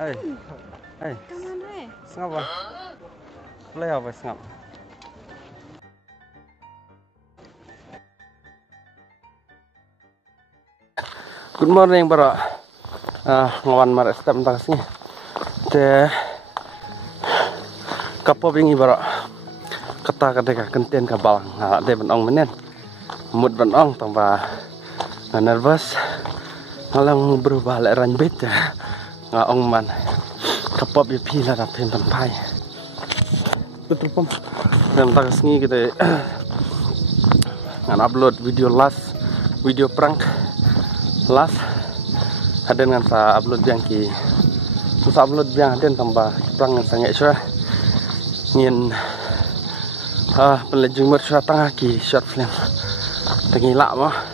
Ê, ê, ngap à? Lấy apa ngap? Good morning, bro. Ngawan maret step entah sini. Te kapop ini bro. Kata kadeka kenten kabal. De benong menen. Mood benong tambah nervous. Ngalang berubah lek ranbet ya. Ngaong man. Kapop ya pila dapat penpai. Betul pom. Entah sini kita ngan upload video prank last ada dengan sa upload yang ki susah upload yang ada tambah prank yang sangat syah ngin pelajung mersyah tengah ki short film tengilak mah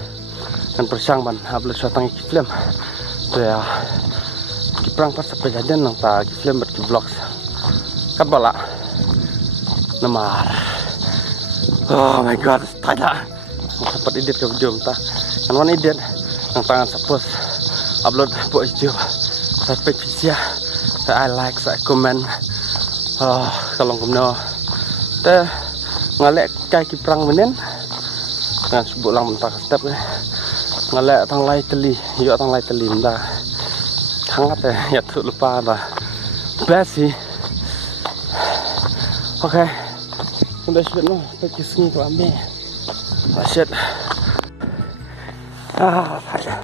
dan persang ban upload short tengah ki film tu ya ki prank pas sampai jadi nang ta ki film ber ki vlogs kat bala namar. Oh my god, tada sempat edit ke video entah kan wan edit yang tangan suppose upload buat video sampai visia saya like saya komen kalau kamu teh ngalek kai kiprang menen dengan sebut lang mentah step ngalek tang lai teli yuk tang lai teli mentah hangat ya tuh lupa lah best sih oke udah sebut lo pakai sini ke ambil shit saja.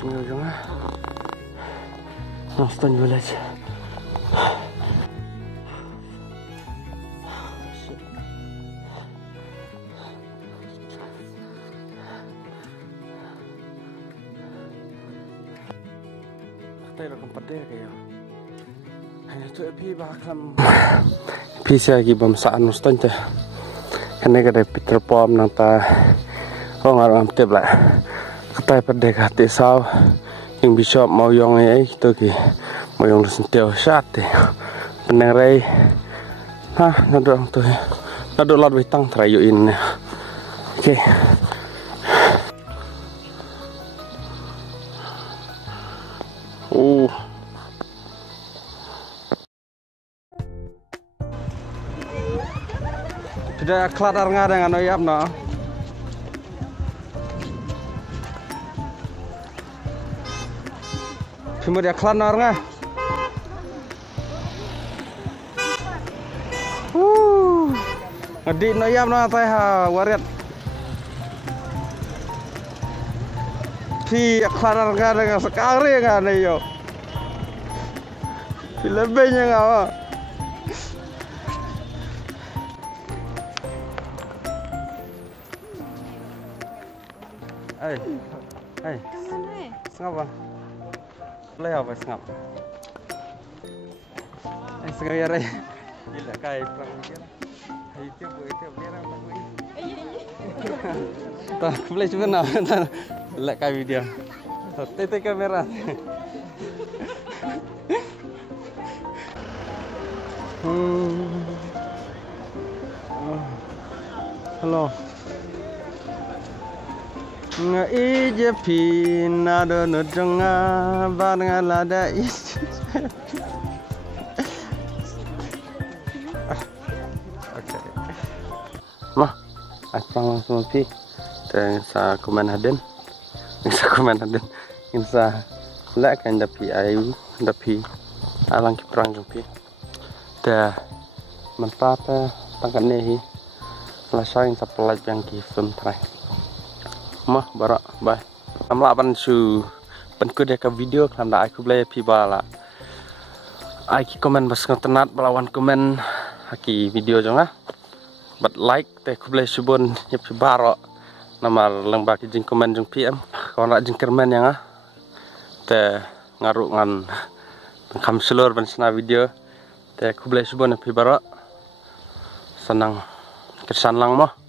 Sini ujungnya Stone Village. Tay lo tempat dia kayak hanya tu api bakam api saya lagi bamsaan Stone teh kena kada Peter Pom nang ta ngarang tep lah katai pada hati saw yang bishop mau yang itu ki mau yang sentil sate penengrai nadok tu nadok lat witang terayu ini oke sudah kelar nggak dengan oyap no cuma dia kelar nggak ngedi noyap no teh waret pi kelar nggak dengan sekali nggak nih yo lebihnya nggak ngapa? Play apa ngap? Sengaja ya. Gila kayak perang dia. Itu dia orang bagus. Tah, play cuma nak. Lek kayak video. Tete kamera. Halo. Nga ije pina do nudunga baranga lada is. Oke. Mah, aku langsung pi. Teng sa komen haden. Sa komen haden. Insa lek kan dapi ayu, dapi alang kiprang pi. Dah mentata tangkan nehi. Lasain sa pelaj yang ki film try. Mah barak bye amla ban su penku dia ke video kan da aku boleh pi bala aki komen bas ngotenat balawan komen aki video jonga but like teh ku boleh subon ya pi barak nama lembak jing komen jing pm kalau nak jing kermen yang teh ngaruk ngan kam selur ban sena video teh ku boleh subon pi barak senang kesan lang mah